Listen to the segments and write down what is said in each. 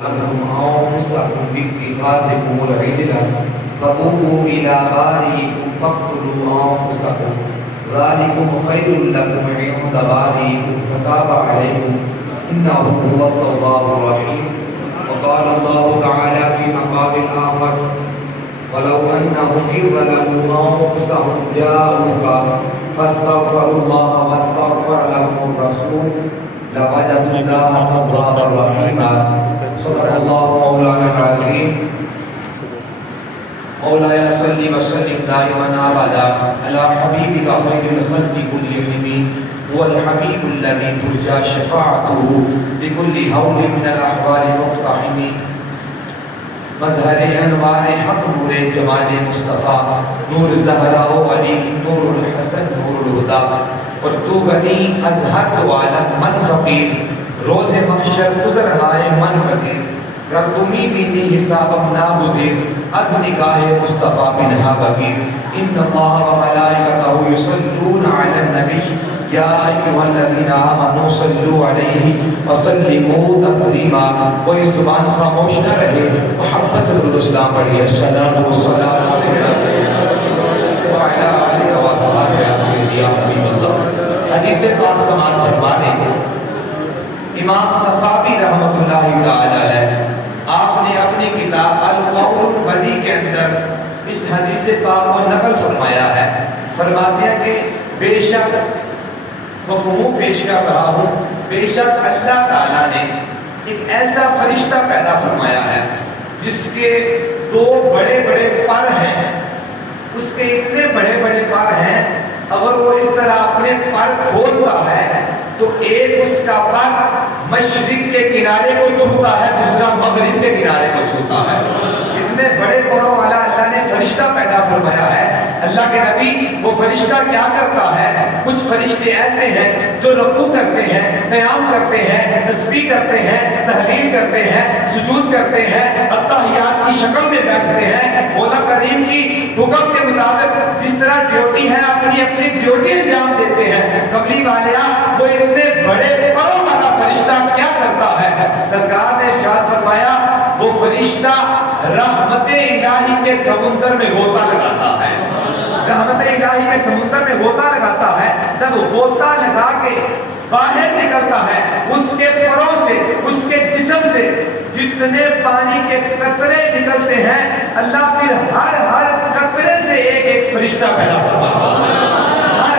أنتم أنفسكم باتخاذكم العجل فتوبوا إلى بارئكم فاقتلوا أنفسكم ذلكم خير لكم عند بارئكم فتاب عليكم إنه هو التواب الرحيم. وقال الله تعالى في مقام آخر ولو أنهم إذ ظلموا أنفسهم جاءوك فاستغفروا الله واستغفر لهم الرسول لوجدوا الله توابا رحيما. صدق الله مولانا العظيم. مولاي صل وسلم دائما ابدا على حبيبك خير الخلق كلهم هو الحبيب الذي ترجى شفاعته بكل هول من الاحوال مقتحم. مظہر انوار حق نور جمال مصطفیٰ نور زہرا و علی نور الحسن نور الہدی اور تو غنی از ہر دو عالم من فقیر روز محشر گزر آئے من وزیر گر تمی بیتی حسابم ناگزیر از نگاہ مصطفیٰ بنہا بغیر. ان اللہ و ملائکتہ یصلون علی النبی یا ایھا الذین آمنوا صلوا علیہ وسلموا تسلیما. کوئی زبان خاموش نہ رہے, محبت الاسلام پڑھیے. الصلاۃ والسلام وعلی آلہ وصحبہ یا حبیب اللہ. حدیث پاک سماعت فرما دیں. امام سخاوی رحمۃ اللہ تعالی علیہ آپ نے اپنی کتاب القول البدیع کے اندر اس حدیث پاک کو نقل فرمایا ہے. فرماتے ہیں کہ بے شک مفہوم پیش کر رہا ہوں, بے شک اللہ تعالیٰ نے ایک ایسا فرشتہ پیدا فرمایا ہے جس کے دو بڑے بڑے پر ہیں. اس کے اتنے بڑے بڑے پر ہیں, اگر وہ اس طرح اپنے پر کھولتا ہے تو ایک اس کا پر مشرق کے کنارے کو چھوتا ہے, دوسرا مغرب کے کنارے کو چھوتا ہے. اتنے بڑے پروں والا اللہ نے فرشتہ پیدا فرمایا ہے. اللہ کے نبی وہ فرشتہ کیا کرتا ہے؟ کچھ فرشتے ایسے ہیں جو رکوع کرتے ہیں, قیام کرتے ہیں, تسبیح کرتے ہیں, تحلیل کرتے ہیں, سجود کرتے ہیں, اتحیات کی شکل میں بیٹھتے ہیں. مولا کریم کی حکم کے مطابق جس طرح ڈیوٹی ہے اپنی اپنی ڈیوٹی انجام دیتے ہیں. قبلی والیا وہ اتنے بڑے پروں والا فرشتہ کیا کرتا ہے؟ سرکار نے ارشاد فرمایا وہ فرشتہ رحمت الہی کے سمندر میں غوطہ لگاتا ہے. رحمت الہی کے سمندر میں غوطہ لگاتا ہے. جب غوطہ لگا کے باہر نکلتا ہے, اس کے پروں سے, اس کے جسم سے جتنے پانی کے قطرے نکلتے ہیں, اللہ پھر ہر قطرے سے ایک فرشتہ پیدا فرماتا ہے.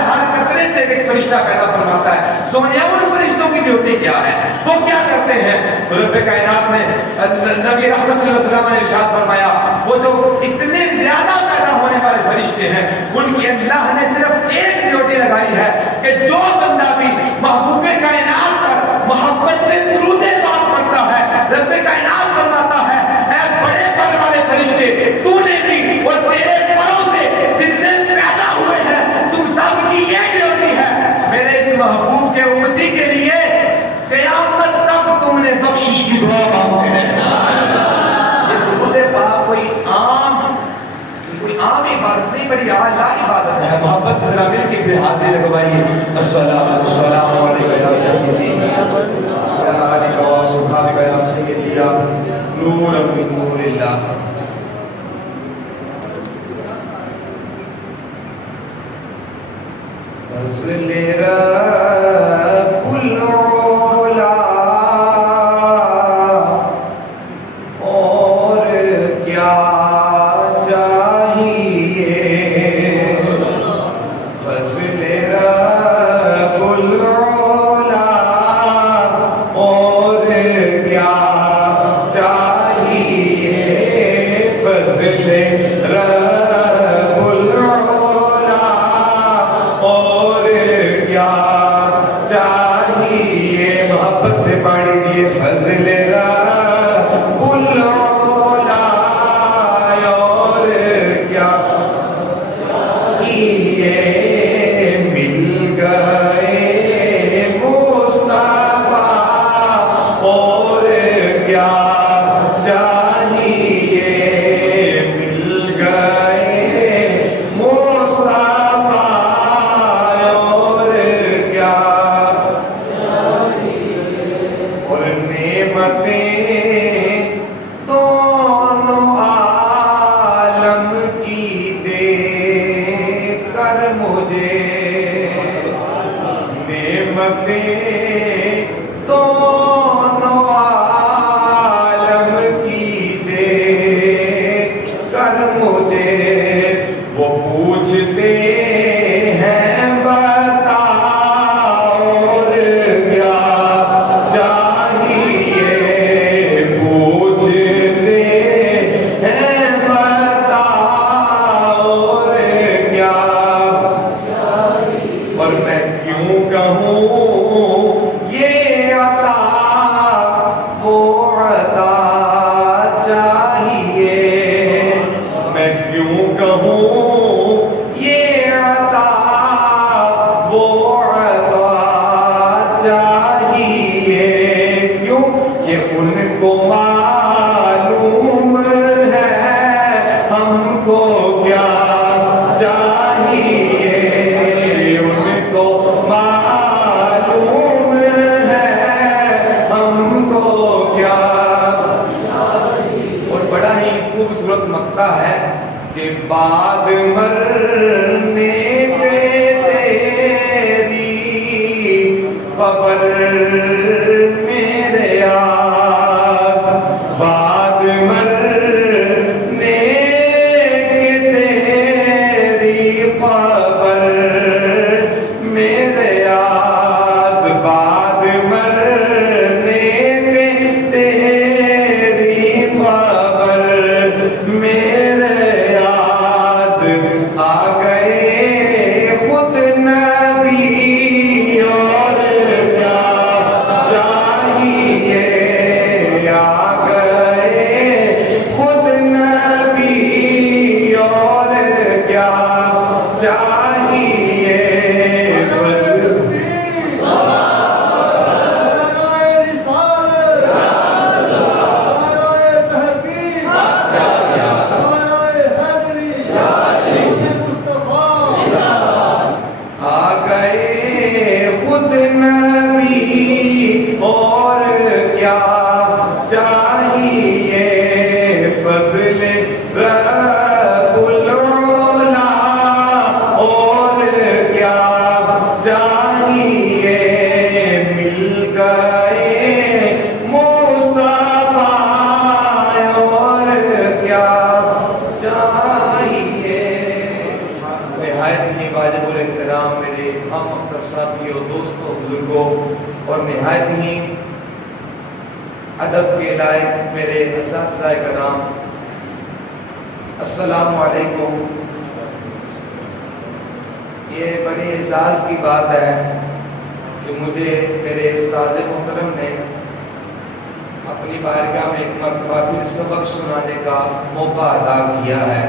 ہر قطرے سے ایک فرشتہ پیدا فرماتا ہے. سونیا ان فرشتوں کی ڈیوٹی کیا ہے, وہ کیا کرتے ہیں؟ رب کائنات نے نبی رحمت صلی اللہ علیہ وسلم نے ارشاد فرمایا وہ جو اتنے زیادہ پیدا ہونے والے فرشتے ہیں ان کی اللہ نے صرف ایک ڈیوٹی لگائی ہے کہ جو بندہ بھی محبوب کائنات پر محبت سے درود پاک پڑھتا ہے, رب کائنات فرماتا ہے اے بڑے پر والے فرشتے تو نے بھی اور تیرے پروں سے جتنے پیدا ہوئے ہیں تم سب کی یہ ڈیوٹی ہے میرے اس محبوب کے امتی کے لیے قیامت تک تم نے بخشش کی دعا مانگتے رہنا. یہ درود پاک کوئی عام عبادت نہیں, بڑی اعلیٰ عبادت ہے. محبت سے ذرا مل کے پھر ہاتھ دے لگوائیے. السلام علیکم یا سیدی وعلی آلہ وصحبہ یا سیدی نور من نور اللہ. فضل رب العلا اور کیا چاہیے, فضل رب العلا اور کیا چاہیے, فضل رب العلا اور کیا چکا ہے کہ بعد مرنے پہ تیری قبر میرے آس، بعد مرنے کے تیری قبر میرے آس، بعد مرنے کے تیری قبر میرے آس، آ گئے خود نبی اور کیا چاہیے، آ گئے خود نبی اور کیا چاہیے، بس آ گئے خود نبی اور کیا چاہیے، فضل رب العلا اور کیا چاہیے، مل گئے مصطفیٰ اور کیا چاہیے۔ نہایت ہی واجب الاحترام میرے ہم مکتب ساتھیوں، دوستوں، بزرگوں اور نہایت ہی ادب کے لائق میرے اساتذہ کرام، السلام علیکم۔ یہ بڑی اعزاز کی بات ہے کہ مجھے میرے استاد محترم نے اپنی بارگاہ میں ایک مرتبہ پھر سبق سنانے کا موقع عطا کیا ہے۔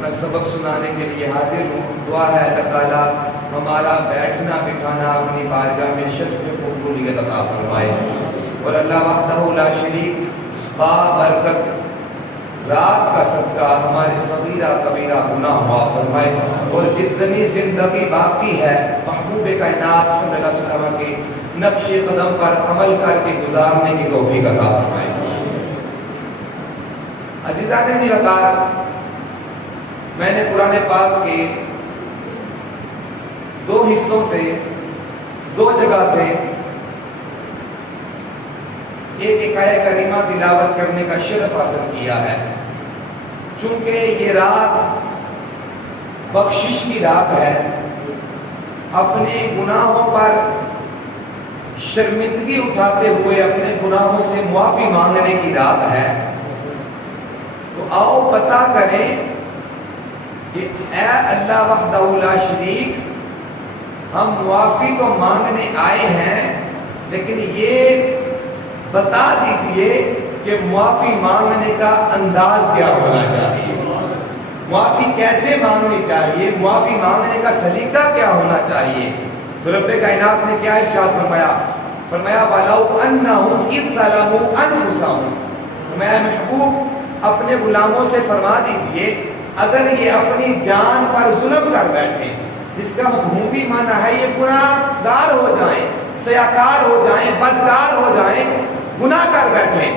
میں سبق سنانے کے لیے حاضر ہوں۔ دعا ہے اللہ تعالیٰ ہمارا بیٹھنا بٹھانا اپنی بارگاہ میں شرف قبولیت عطا فرمائے، اور اللہ وحدہ لا شریک بابرکت رات کا صدقہ ہمارے صغیرہ کبیرہ گناہ معاف فرمائے، اور جتنی زندگی باقی ہے محبوب کائنات صلی اللہ علیہ وسلم کے نقش قدم پر عمل کر کے گزارنے کی توفیق عطا فرمائے۔ عزیزان جی وقار، میں نے قرآن پاک کے دو حصوں سے، دو جگہ سے ایک آیت کریمہ تلاوت کرنے کا شرف حاصل کیا ہے۔ چونکہ یہ رات بخشش کی رات ہے، اپنے گناہوں پر شرمندگی اٹھاتے ہوئے اپنے گناہوں سے معافی مانگنے کی رات ہے، تو آؤ پتہ کریں کہ اے اللہ وحدہ لا شریک، ہم معافی تو مانگنے آئے ہیں، لیکن یہ بتا دیجئے کہ معافی مانگنے کا انداز کیا ہونا چاہیے، معافی کیسے مانگنی چاہیے، معافی مانگنے کا سلیقہ کیا ہونا چاہیے۔ تو رب کائنات نے کیا ارشاد فرمایا؟ فرمایا وَلَوْ أَنَّهُمْ إِذْ ظَلَمُوا أَنفُسَهُمْ، میں محبوب اپنے غلاموں سے فرما دیجئے اگر یہ اپنی جان پر ظلم کر بیٹھے، جس کا مفہومی معنی ہے یہ گناہ گار ہو جائیں، سیاکار ہو جائیں، بدکار ہو جائیں، گناہ کر بیٹھیں،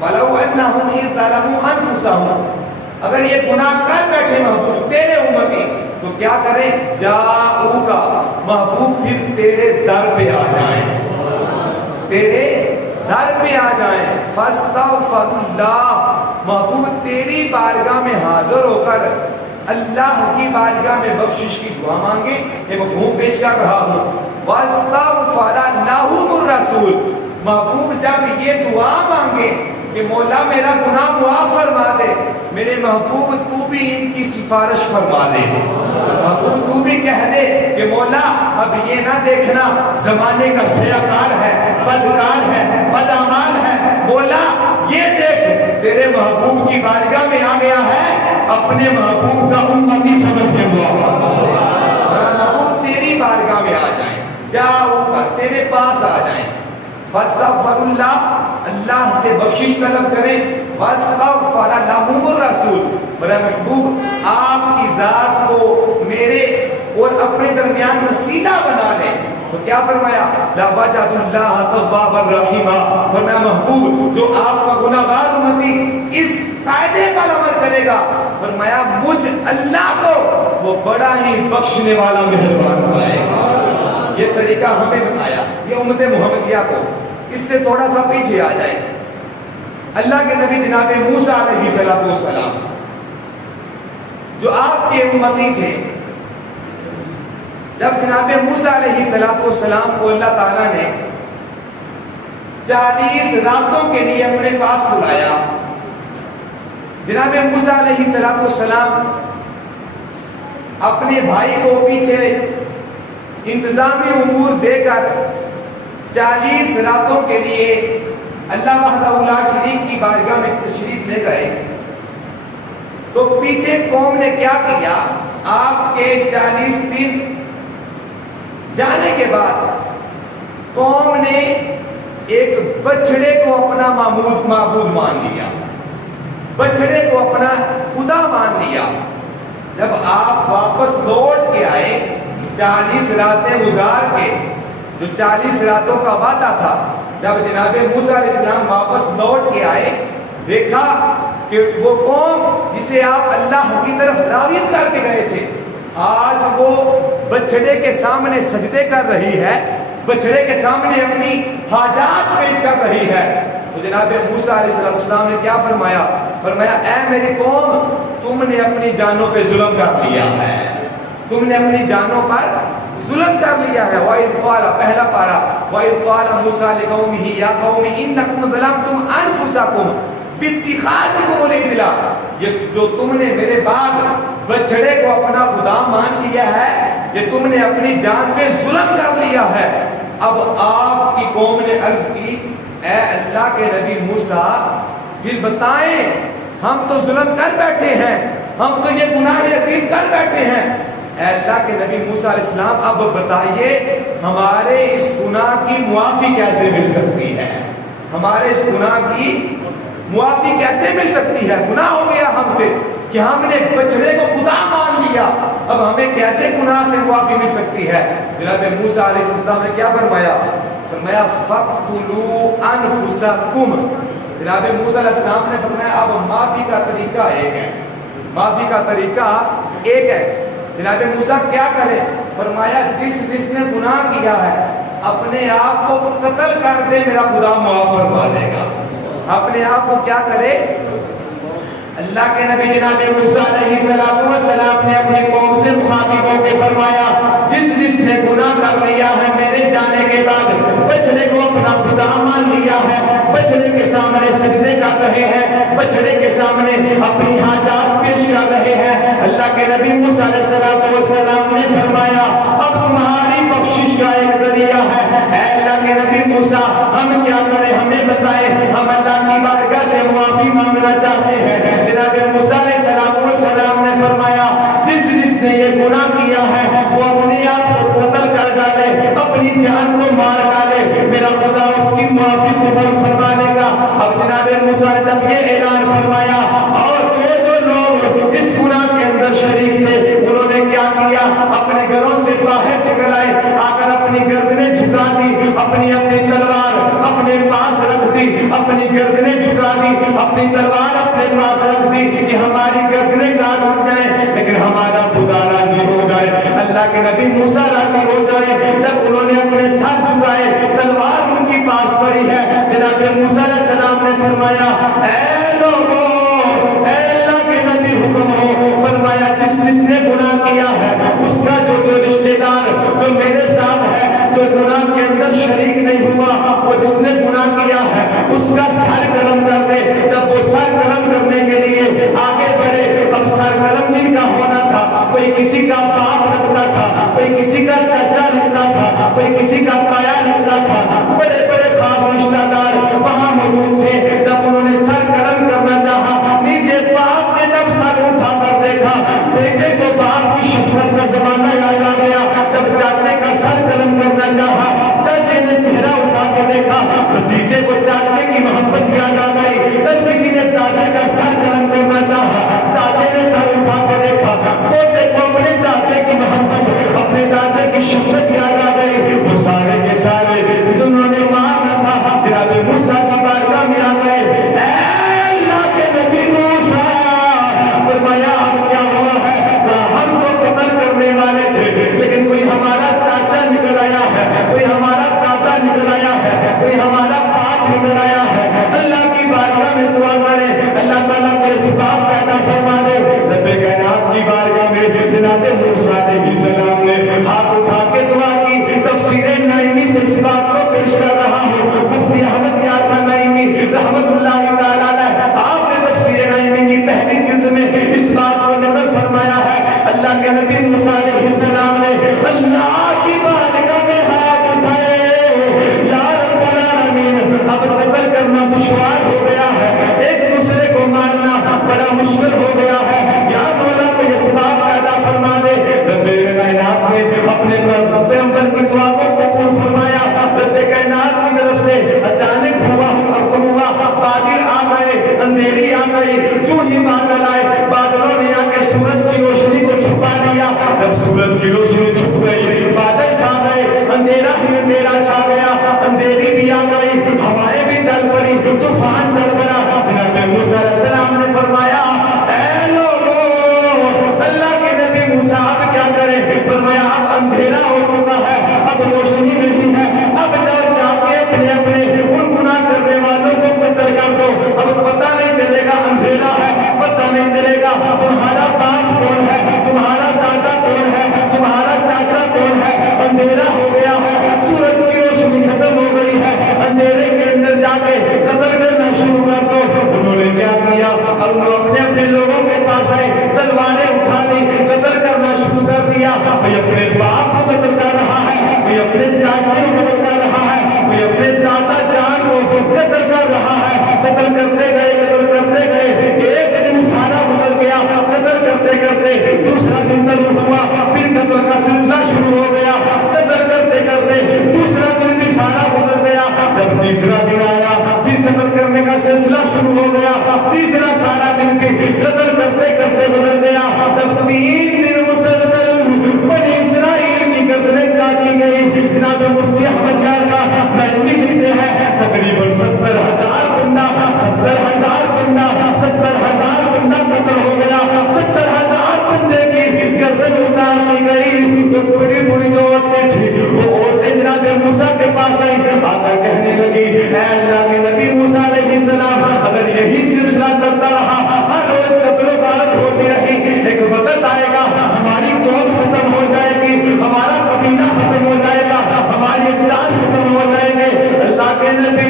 وَلَوْ أَنَّهُمْ إِذْ ظَلَمُوا أَنفُسَهُمْ، اگر یہ گناہ کر بیٹھے محبوب تیرے امتی، تو کیا کریں؟ جاؤ کا محبوب پھر تیرے در پہ آ جائیں، تیرے در پہ آ جائیں، فَاسْتَغْفِرُ اللَّهَ، محبوب تیری بارگاہ میں حاضر ہو کر اللہ کی بارگاہ میں بخشش کی دعا مانگے۔ یہ مفہوم پیش کر رہا ہوں، وَاسْتَغْفَرَ لَهُمُ الرَّسُولُ، محبوب جب یہ دعا مانگے کہ مولا میرا گناہ معاف فرما دے، میرے محبوب تو بھی ان کی سفارش فرما دے، محبوب تو بھی کہہ دے کہ مولا اب یہ نہ دیکھنا زمانے کا سیاکار ہے، بدکار ہے، بدعمال ہے، مولا یہ دیکھ تیرے محبوب کی بارگاہ میں آ گیا ہے، اپنے محبوب کا امتی سمجھ کے دعا محبوب تیری بارگاہ میں آ جائیں، جاؤ کا تیرے پاس آ جائیں، فاستغفر اللہ، اللہ سے بخشش طلب کریں، واستغفر لهم الرسول، میرا محبوب آپ کی ذات کو میرے اور اپنے درمیان وسیلہ بنا لیں۔ تو کیا فرمایا؟ لَوَجَدُ اللَّهَ تَوَّابًا رَحِيمًا، فرمایا محبوب جو آپ کا گناہگار امتی اس قاعدے پر عمل کرے کرے گا؟ فرمایا مجھ اللہ کو وہ بڑا ہی بخشنے والا مہربان پائے گا۔ یہ طریقہ ہمیں بتایا، یہ امت محمدیہ کو۔ اس سے تھوڑا سا پیچھے آ جائے، اللہ کے نبی جناب موسیٰ علیہ السلام جو آپ کے امتی تھے، جب جناب موسیٰ علیہ السلام کو اللہ تعالیٰ نے 40 راتوں کے لیے اپنے پاس بلایا، جناب موسیٰ علیہ السلام اپنے بھائی کو پیچھے انتظامی امور دے کر 40 راتوں کے لیے اللہ وحدہ لا شریک کی بارگاہ میں تشریف لے گئے، تو پیچھے قوم نے کیا کیا؟ آپ کے 40 دن جانے کے بعد قوم نے ایک بچڑے کو اپنا معبود مان لیا، بچڑے کو اپنا خدا مان لیا۔ جب آپ واپس لوٹ کے آئے 40 راتیں گزار کے، جو 40 راتوں کا وعدہ تھا، جب جناب موسیٰ علیہ السلام واپس لوٹ کے آئے، دیکھا کہ وہ قوم جسے آپ اللہ کی طرف راغب کر کے گئے تھے، آج وہ بچڑے کے سامنے سجدے کر رہی ہے، بچڑے کے سامنے اپنی حاجات پیش کر رہی ہے۔ تو جناب موسیٰ علیہ السلام نے کیا فرمایا؟ فرمایا اے میری قوم، تم نے اپنی جانوں پہ ظلم کر لیا ہے، تم نے اپنی جانوں پر ظلم کر لیا ہے۔ وَإِذْ قَالَ، پہلا پارہ، وَإِذْ قَالَ مُوسَىٰ لِقَوْمِهِ يَا قَوْمِ إِنَّكُمْ ظَلَمْتُمْ أَنفُسَكُمْ بِاتِّخَاذِكُمُ الْعِجْلَ، یہ جو تم نے میرے بعد بچڑے کو اپنا خدا مان لیا ہے، یہ تم نے اپنی جان پہ ظلم کر لیا ہے۔ اب آپ کی قوم نے عرض کی اے اللہ کے نبی موسیٰ، پھر بتائیں، ہم تو ظلم کر بیٹھے ہیں، ہم تو یہ گناہ عظیم کر بیٹھے ہیں۔ اے اللہ کے نبی موسیٰ علیہ السلام اب بتائیے ہمارے اس گناہ کی معافی کیسے مل سکتی ہے؟ ہمارے اس گناہ کی معافی کیسے مل سکتی ہے؟ گناہ ہو گیا ہم سے کہ ہم نے بچڑے کو خدا مان لیا، اب ہمیں کیسے گناہ سے معافی مل سکتی ہے؟ جناب موسیٰ علیہ السلام نے کیا فرمایا؟ فرمایا فَقْتُلُوا أَنفُسَكُمْ۔ جناب موسیٰ علیہ السلام نے فرمایا اب معافی کا طریقہ ایک ہے، معافی کا طریقہ ایک ہے۔ جناب موسیٰ کیا کرے؟ فرمایا جس نے گناہ کیا ہے اپنے آپ کو قتل کر دے، میرا خدا معاف فرما دے گا۔ اپنے آپ کو کیا کرے؟ اللہ کے نبی جناب موسیٰ علیہ السلام نے اپنی قوم سے مخاطب ہو کے فرمایا جس نے گناہ کر لیا ہے میرے جانے کے بعد، بچڑے کو اپنا خدا مان لیا ہے، بچڑے کے سامنے سجدے کر رہے ہیں، بچڑے کے سامنے اپنی حاجات پیش کر رہے ہیں، اللہ کے نبی موسیٰ علیہ السلام نے فرمایا اب تمہاری بخشش کا ایک ذریعہ ہے۔ اے اللہ کے نبی موسیٰ، ہم کیا کریں؟ ہمیں بتائیں، ہم اللہ کی بارگاہ سے معافی مانگنا چاہتے ہیں۔ جناب موسیٰ علیہ السلام نے فرمایا جس نے یہ گناہ کیا ہے وہ اپنے آپ کو قتل کر ڈالے، اپنی جان کو مار ڈالے، میرا خدا اس کی معافی قبول فرما لے گا۔ اب جناب موسیٰ نے جب یہ اعلان فرمایا اور جو لوگ اس گناہ کے اندر شریک تھے انہوں نے کیا کیا؟ اپنے گھروں سے باہر نکل آئے، آ کر اپنی گردنیں جھکا دی، اپنی تلوار اپنے پاس رکھ دی، اپنی گردنیں جھکا دی، اپنی تلوار اپنے پاس رکھ دی کہ ہماری گردنیں کاٹ ہو جائیں لیکن ہمارا خدا راضی ہو جائے، اللہ کے نبی موسیٰ راضی ہو جائے۔ جب انہوں نے اپنے سر جھکائے، تلوار ان کی پاس پڑی ہے، جناب موسیٰ علیہ السلام نے فرمایا اے لوگوں، اے اللہ کے نبی حکم ہو، فرمایا جس نے گناہ کیا ہے اس کا جو رشتہ دار جو میرے ساتھ ہے، جو گناہ کے اندر شریک نہیں ہوا، وہ جس نے گناہ کیا ہے اس کا سر قلم کر دے۔ جب وہ سر قلم کرنے کے لیے آگے بڑھے، اب سر قلم جن کا ہونا تھا، کوئی کسی کا باپ لگتا تھا، کوئی کسی کا چچا لگتا تھا، کوئی کسی کا تایا لگتا تھا، بڑے بڑے خاص رشتہ دار وہاں موجود تھے۔ جب انہوں نے کی روشنی چھپ گئی، بادل چھا گئے، اندھیرا ہی اندھیرا چھا گیا، اندھیری بھی آ گئی، ہوائیں بھی چل پڑی، طوفان چل پڑا۔ جناب موسیٰ علیہ السلام نے فرمایا اے لوگوں، اللہ کے نبی موسیٰ اب کیا کریں؟ فرمایا اب اندھیرا ہو چکا ہے، اب روشنی نہیں ہے، اب جاؤ جا کے اپنے اپنے ان گناہ کرنے والوں کو قتل کر دو۔ اب پتہ نہیں چلے گا اندھیرا ہے، پتہ نہیں چلے گا تمہارا باپ کون ہے، تمہارا دادا کون ہے، تمہارا چاچا کون ہے۔ اندھیرا ہو گیا ہے، سورج کی روشنی ختم ہو گئی ہے، اندھیرے کے اندر جا کے قتل کرنا شروع کر دو۔ انہوں نے کیا کیا؟ اب وہ اپنے اپنے لوگوں کے پاس آئے، تلواریں اٹھا لی، قتل کرنا شروع کر دیا۔ کوئی اپنے باپ کو قتل کر رہا ہے، کوئی اپنے چاچے کو قتل کر رہا ہے، کوئی اپنے دادا جان کو قتل کر رہا ہے۔ قتل کرتے گئے، قتل کرتے گئے، ایک دن سارا گزر گیا، قتل کرتے کرتے دوسرا دن شروع ہوا، پھر قتل کا سلسلہ شروع ہو گیا، قتل کرتے کرتے دوسرا دن بھی سارا گزر گیا۔ جب تیسرا دن آیا، پھر قتل کرنے کا سلسلہ شروع ہو گیا، تیسرا سارا دن بھی قتل کرتے کرتے گزر گیا۔ جب 3 دن مسلسل بنی اسرائیل کی گردنیں کاٹی گئی، جناب مفتی احمد یار کا مہندی لکھتے ہیں تقریباً 70,000 بندہ 70,000 بندہ قتل ہو گیا، 70,000 بندے کی گردن اتار دی گئی۔ جو بڑی بڑی جو عورتیں تھیں، وہ عورتیں جناب موسیٰ کے پاس آئی، آ کر کہنے لگی اے اللہ کے نبی موسیٰ علیہ السلام، اگر یہی سلسلہ چلتا رہا، ہر روز قتل و غارت ہوتی رہی، ایک وقت آئے گا ہماری قوم ختم ہو جائے گی، ہمارا قبیلہ ختم ہو جائے گا، ہماری اجداد ختم ہو جائیں گے۔ اللہ کے نبی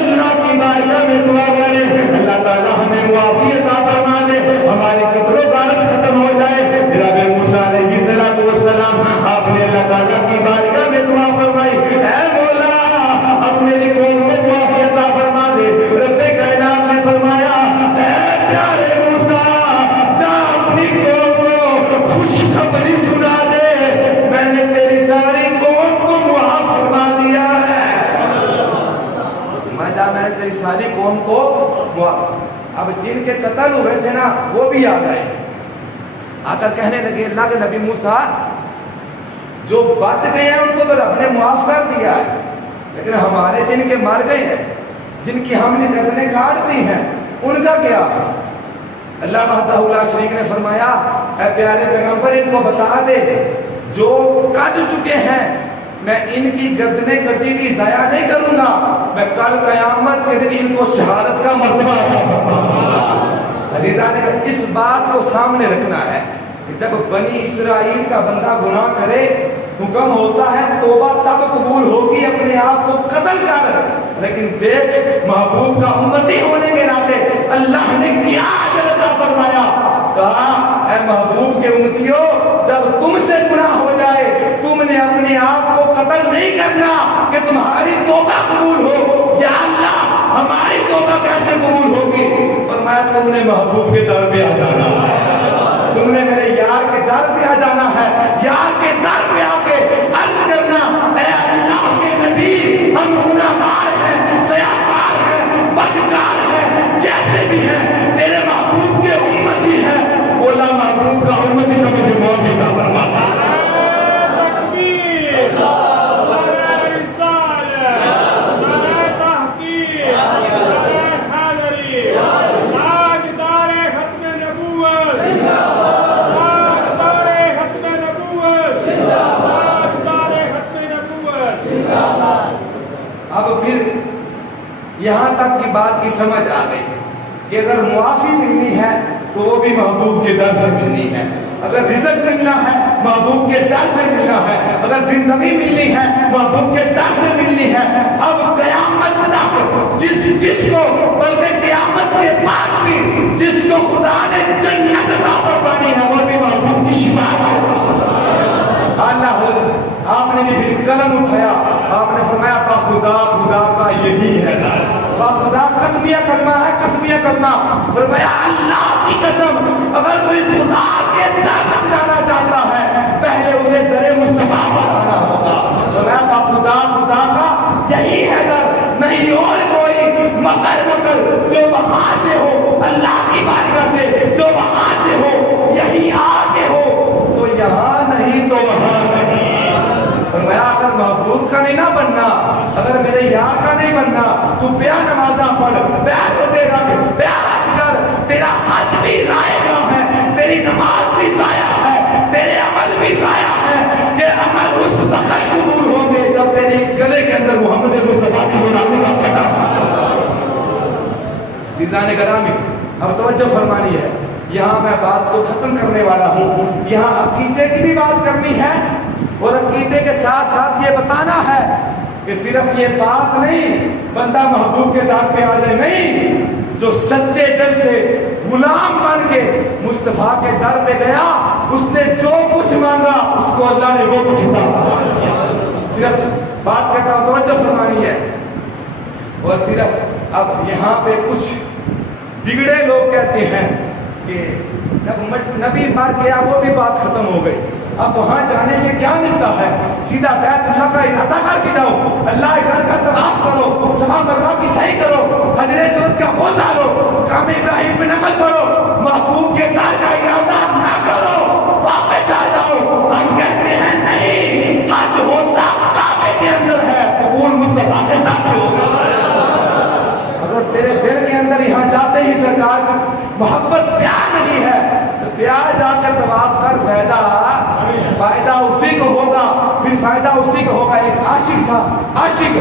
اللہ کی بارگاہ میں دعا کریں اللہ تعالیٰ ہمیں معافی عطا فرما دے، ہماری قتل و غارت ختم ہو جائے۔ جناب موسیٰ علیہ السلام آپ نے اللہ تعالیٰ کی بارگاہ میں دعا فرمائی، اے مولا اب میری قوم کو معافی عطا فرما دے۔ رب کائنات نے فرمایا اے پیارے موسیٰ جا اپنی قوم کو خوشخبری سنا دے، میں نے تیری ساری قوم کو معاف فرما دیا ہے۔ میں نے تیری ساری قوم کو اب جن کے قتل ہوئے تھے نا وہ بھی آ گئے، آ کر کہنے لگے اللہ کے نبی موسیٰ جو بچ گئے ہیں ان کو تو رب نے معاف کر دیا ہے، لیکن ہمارے جن کے مر گئے ہیں، جن کی ہم نے گردنیں کاٹ دی ہیں، ان کا کیا؟ اللہ وحدہ لا شریک نے فرمایا اے پیارے پیغمبر ان کو بتا دے جو کٹ چکے ہیں میں ان کی گردنیں کٹی ہوئی ضائع نہیں کروں گا، میں کل قیامت کے دن ان کو شہادت کا مرتبہ عطا فرماؤں گا۔ عزیزان اس بات کو سامنے رکھنا ہے کہ جب بنی اسرائیل کا بندہ گناہ کرے حکم ہوتا ہے توبہ تب قبول ہوگی اپنے آپ کو قتل کر، لیکن دیکھ محبوب کا امتی ہونے کے ناطے اللہ نے کیا اجر عطا فرمایا، کہا اے محبوب کے امتیوں جب تم سے گناہ ہو جائے تم نے اپنے آپ کو قتل نہیں کرنا کہ تمہاری توبہ قبول ہو، یا اللہ ہماری توبہ کیسے قبول ہوگی؟ فرمایا تم نے محبوب کے در پہ آ جانا ہے، تم نے میرے یار کے در پہ آ جانا ہے، یار کے در پہ آ کے عرض کرنا اے اللہ کے نبی ہم گناہگار ہیں، سیاحکار ہیں، بدکار ہیں، جیسے بھی ہیں تیرے محبوب کے امتی ہیں۔ بولا محبوب کا امتی سمجھ معافی کا فرماتا ہے۔ اب پھر یہاں تک کی بات کی سمجھ آ گئی کہ اگر معافی ملنی ہے تو وہ بھی محبوب کے در سے ملنی ہے، اگر رزق ملنا ہے محبوب کے در سے ملنا ہے، اگر زندگی ملنی ہے محبوب کے در سے ملنی ہے۔ اب قیامت تک جس کو بلکہ قیامت کے بعد بھی جس کو خدا نے جنت عطا فرمانی ہے وہ بھی محبوب کی شفاعت ہے۔ اللہ آپ نے بھی پھر قلم اٹھایا، آپ نے فرمایا با خدا خدا کا یہی ہے، با خدا قسمیہ کرنا ہے، قسمیہ کرنا۔ فرمایا اللہ کی قسم اگر کوئی خدا کے در تک جانا چاہتا ہے پہلے اسے در مصطفیٰ پر آنا ہوگا۔ فرمایا با خدا خدا کا یہی ہے در، نہیں اور کوئی مقر مقر جو وہاں سے ہو اللہ کی بارگاہ سے، جو وہاں سے ہو یہی آگے ہو تو یا اندر محمد مصطفیٰ کی غلامی کا فتح۔ عزیزان گرامی، اب توجہ فرمانی ہے، یہاں میں بات کو ختم کرنے والا ہوں۔ یہاں عقیدے کی بھی بات کرنی ہے اور عقیدے کے ساتھ ساتھ یہ بتانا ہے کہ صرف یہ بات نہیں بندہ محبوب کے در پہ آ جائے، نہیں، جو سچے دل سے غلام بن کے مصطفیٰ کے در پہ گیا، اس نے جو کچھ مانگا اس کو اللہ نے وہ کچھ عطا کیا۔ صرف بات کرتا ہوں، توجہ فرمانی ہے۔ اور صرف اب یہاں پہ کچھ بگڑے لوگ کہتے ہیں کہ جب نبی مر گیا وہ بھی بات ختم ہو گئی، اب وہاں جانے سے کیا ملتا ہے؟ سیدھا بیت اللہ کا احاطہ کر کے جاؤ، اللہ کے گھر کا طواف کرو، صفا مروا کی سعی کرو، حجر اسود کا بوسہ لو، مقام ابراہیم پہ نفل پڑھو، محبوب کے در کا ارادہ نہ کرو، واپس آ جاؤ۔ ہم کہتے ہیں نہیں، حج ہوتا کعبے کے اندر ہے، قبول مصطفیٰ کے در پہ ہوگا۔ اگر تیرے دل کے اندر یہاں جاتے ہی سرکار محبت پیار نہیں ہے تو پیار جا کر طواف کر، فائدہ اسی کو ہوگا، پھر فائدہ اسی کو ہوگا۔ ایک عاشق تھا، عاشق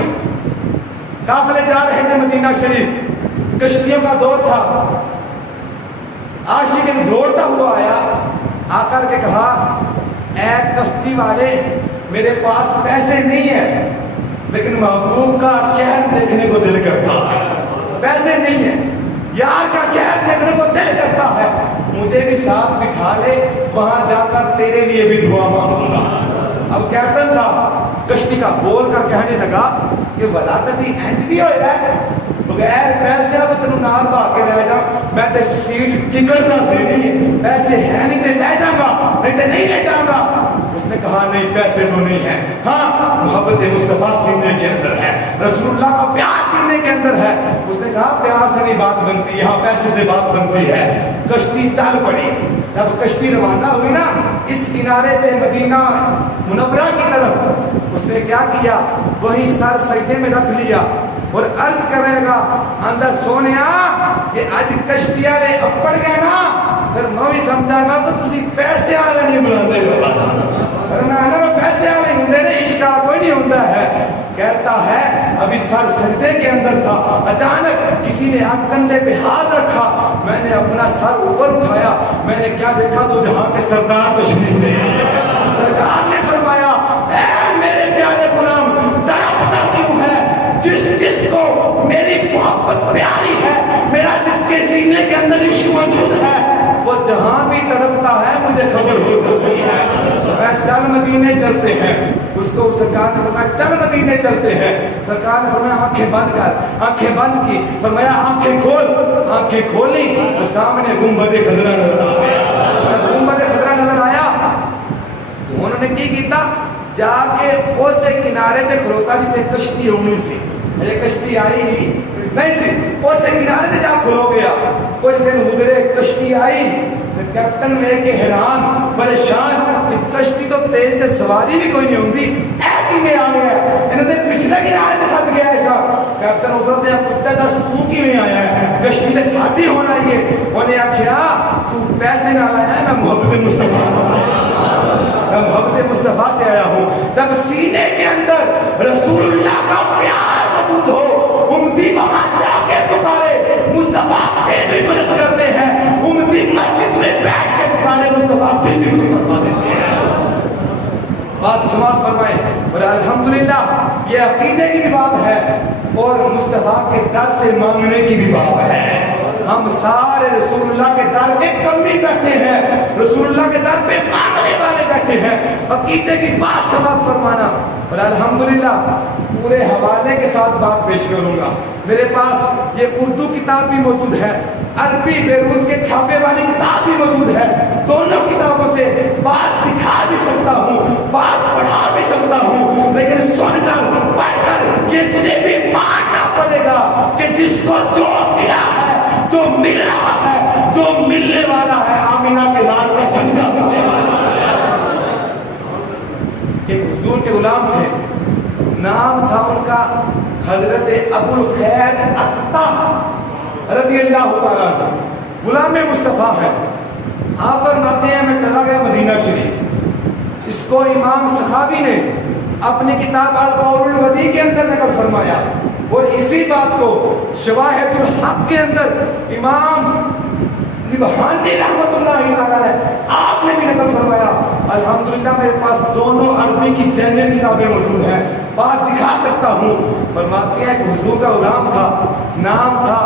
قافلے جا رہے تھے مدینہ شریف، کشتیوں کا دور تھا، عاشق دوڑتا ہوا آیا، آ کر کے کہا اے کشتی والے میرے پاس پیسے نہیں ہیں لیکن محبوب کا شہر دیکھنے کو دل کرتا ہے، پیسے نہیں ہیں، یار کا شہر دیکھنے کو دل کرتا ہے، مجھے بھی ساتھ بٹھا لے، وہاں جا کر تیرے لیے بھی دعا مانگوں گا۔ اب کیپٹن تھا، کشتی کا بول کر کہنے لگا کہ ولاقتی اینڈ بھی ہوئے ہے، بغیر پیسے تو تینوں نال با کے لے جا، میں تے سیٹ ٹکٹ نہ دینی ہے، پیسے ہیں نہیں تے لے جاؤں گا، نہیں تے نہیں لے جاؤں گا۔ اس نے کہا نہیں پیسے تو نہیں ہیں، ہاں محبت مصطفیٰ سینے کے اندر ہے، رسول اللہ کا پیار سینے کے اندر ہے۔ اس نے کہا پیار سے نہیں بات بنتی، یہاں پیسے سے بات بنتی ہے۔ کشتی چل پڑی، جب کشتی روانہ ہوئی نا اس کنارے سے مدینہ منورہ کی طرف، اس نے کیا کیا، وہی سر سجدے میں رکھ لیا اور عرض کرنے لگا اندر سونیا کہ آج کشتی والے اپڑ گئے نا، پھر میں بھی سمجھا گا کہ تسی پیسے والے نہیں بلاتے ہو، پیسے والے ہوتے نے، عشق کوئی نہیں ہوتا ہے۔ کہتا ہے ابھی سر سجدے کے اندر تھا، اچانک کسی نے کندھے پہ ہاتھ رکھا، میں نے اپنا سر اوپر اٹھایا، میں نے کیا دیکھا تو جہاں کے سردار تشریف لے آئے۔ سرکار نے فرمایا اے میرے پیارے غلام تڑپتا کیوں ہے؟ جس کو میری محبت پیاری ہے، میرا جس کے سینے کے اندر عشق موجود ہے، وہ جہاں بھی تڑپتا ہے مجھے خبر ہو جاتی ہے۔ میں چل مدینے چلتے ہیں، اس کو سرکار نے فرمایا چل مدینے چلتے ہیں۔ سرکار نے فرمایا آنکھیں بند کر، آنکھیں بند کی، فرمایا آنکھیں کھول، آنکھیں کھولی تو سامنے گنبد خضرا نظر آیا۔ گنبد خضرا نظر آیا تو انہوں نے کی کیتا، جا کے اسے کنارے تے کھلوتا جتنے کشتی ہونی سی، میرے کشتی آئی نہیں سی، اسے کنارے تے جا کھلو گیا۔ کچھ دن گزرے، کشتی آئی، کیپٹن میں کے حیران پریشان کہ کشتی تو تیز تے سواری بھی کوئی نہیں ہوتی، ایک میں آ گیا، انہوں نے پچھلے کنارے تے ساتھ گیا ایسا۔ کیپٹن ادھر تے پوچھتا دس تو کی میں آیا ہے، کشتی تے ساتھی ہونا ہی ہے۔ انہیں آخیا تو پیسے نہ لایا ہے، میں محبت مصطفیٰ میں محبت مصطفیٰ سے آیا ہوں۔ جب سینے کے اندر رسول اللہ کا پیار موجود ہو، امتی وہاں جا کے پکارے، مصطفیٰ پھر بھی مدد کرتے ہیں، امتی مسجد میں بیٹھ کے پکارے، مصطفیٰ پھر بھی مدد فرما دیتے ہیں۔ بات سماعت فرمائے، اور الحمدللہ یہ عقیدے کی بھی بات ہے اور مصطفیٰ کے در سے مانگنے کی بھی بات ہے۔ ہم سارے رسول اللہ کے در پہ کمی بیٹھے ہیں، رسول اللہ کے در پہ مانگنے والے بیٹھے ہیں، عقیدے کی بات سماعت فرمانا۔ اور الحمدللہ پورے حوالے کے ساتھ بات پیش کروں گا، میرے پاس یہ اردو کتاب بھی موجود ہے، عربی بیرون کے چھاپے والی کتاب بھی موجود ہے، دونوں کتابوں سے بات دکھا بھی سکتا ہوں، بات پڑھا بھی سکتا ہوں، لیکن سن کر پڑھ کر یہ تجھے بھی ماننا پڑے گا کہ جس کو جو ملا ہے، جو مل رہا ہے، جو ملنے والا ہے، آمینہ کے لال کا سجدہ کرنے والا ہے۔ ایک حضور کے غلام تھے، نام تھا ان کا حضرت ابو الخیر اقطع رضی اللہ تعالیٰ عنہ، غلام مصطفیٰ ہے۔ آپ فرماتے ہیں میں چلا گیا مدینہ شریف، اس کو امام سخاوی نے اپنی کتاب القول الودی کے اندر نقل فرمایا، اور اسی بات کو شواہد الحق کے اندر امام نبہانی رحمۃ اللہ تعالی آپ نے بھی نقل فرمایا۔ الحمدللہ میرے پاس دونوں عربی کی جنرل کتابیں موجود ہیں، بات دکھا سکتا ہوں۔ فرماتے ہیں کہ حضور کا غلام تھا، نام تھا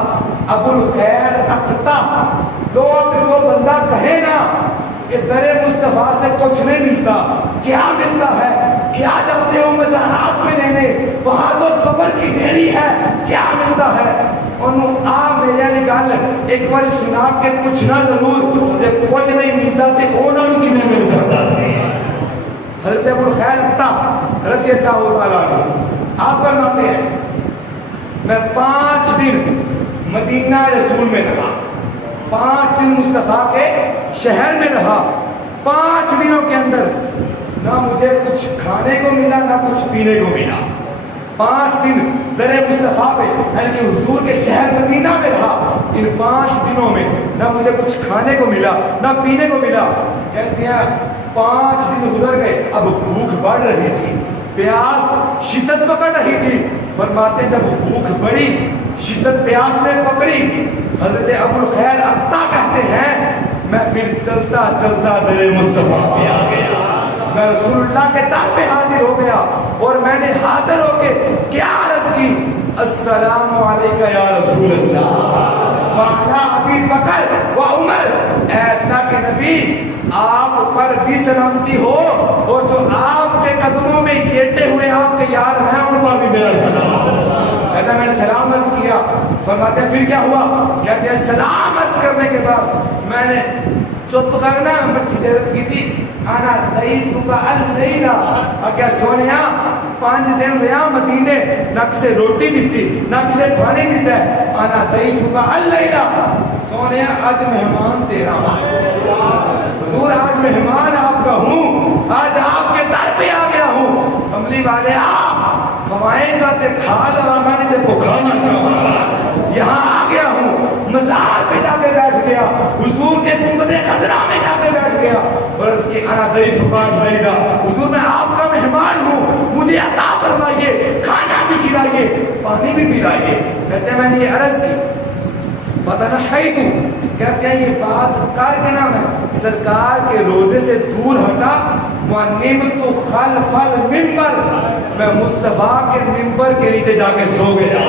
ابو الخیر اقطع۔ لوگ جو بندہ کہے نا کہ در مصطفیٰ سے کچھ نہیں ملتا، کیا ملتا ہے؟ کیا جاتے ہو مزارات میں لینے، وہاں تو قبر کی ڈھیری ہے، کیا ملتا ہے؟ انہوں آ میرے نکال ایک بار سنا کے پوچھنا ضرور جب کچھ نہیں ملتا تے انہوں کی میں مل جاتا سے۔ حضرت ابو الخیر اقطع رضی اللہ تعالیٰ عنہ آپ فرماتے ہیں میں 5 دن مدینہ رسول میں رہا، 5 دن مصطفیٰ کے شہر میں رہا۔ 5 دنوں کے اندر نہ مجھے کچھ کھانے کو ملا نہ کچھ پینے کو ملا۔ 5 دن در مصطفیٰ پہ یعنی کہ حضور کے شہر مدینہ میں رہا، ان 5 دنوں میں نہ مجھے کچھ کھانے کو ملا نہ پینے کو ملا۔ کہتے ہیں 5 دن گزر گئے، اب بھوک بڑھ رہی تھی، پیاس شدت پکڑ رہی تھی۔ فرماتے ہیں جب بھوک بڑھی، شدت پیاس نے پکڑی، حضرت ابو الخیر اقطع کہتے ہیں میں پھر چلتا چلتا در مصطفیٰ پہ آ گیا، میں رسول اللہ کے در پہ حاضر ہو گیا اور میں نے حاضر ہو کے کیا عرض کی؟ السلام علیکہ یا رسول اللہ وعلی ابی بکر و عمر، اے اللہ کے نبی آپ پر بھی سلامتی ہو، اور جو آپ کے قدموں میں لیٹے ہوئے آپ کے یار ہیں ان پر بھی میرا سلام۔ کہتا میں نے سلام عرض کیا۔ فرماتے ہیں پھر کیا ہوا؟ کہتے ہیں سلام عرض کرنے کے بعد میں نے چپ کرنا مٹھی دیر کی تھی، آنا ضعیف کا اللیلہ، کیا سونیا 5 دن رہا مدینے، نہ کسے روٹی دیتی نہ کسے پانی دیتا ہے، آنا ضعیف کا اللیلہ، سونیا آج مہمان تیرا، حضور آج مہمان آپ کا ہوں، آج آپ کے در پہ آ گیا ہوں، کملی والے آپ کمائیں گا تے کھا لگا نہیں تے بھوکا نہ کرو، یہاں آ گیا ہوں، مزار پہ جا کے بیٹھ گیا، حضور کے گنبد خضرا میں جا کے بیٹھ گیا، اور اس کی انا ضعیف فقان لیلا، حضور میں آپ کا مہمان ہوں، مجھے عطا فرمائیے، کھانا بھی کھلائیے پانی بھی پلائیے۔ کہتے ہیں میں نے یہ عرض کی، فتنحیت، کہتے ہیں یہ بات کر کے نا میں سرکار کے روزے سے دور ہٹا، وَنِمْتُ خَلْفَ الْمِنْبَرِ، میں مصطفیٰ کے منبر کے نیچے جا کے سو گیا۔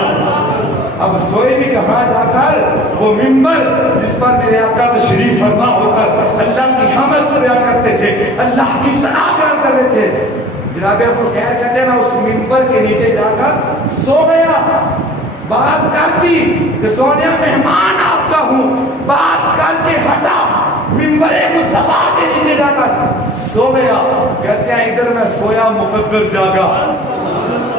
اب سوئے بھی کہاں جا کر؟ وہ منبر جس پر میرے آقا تشریف فرما ہو کر اللہ کی حمد سے بیان کرتے تھے، اللہ کی ثنا بیان کر رہے تھے۔ جناب ابو الخیر کہتے ہیں میں اس منبر کے نیچے جا کر سو گیا، بات کرتی کہ سونیا مہمان آپ کا ہوں، بات کر کے ہٹا، منبر مصطفیٰ کے نیچے جا کر سو گیا۔ کہتے ہیں ادھر میں سویا مقدر جاگا،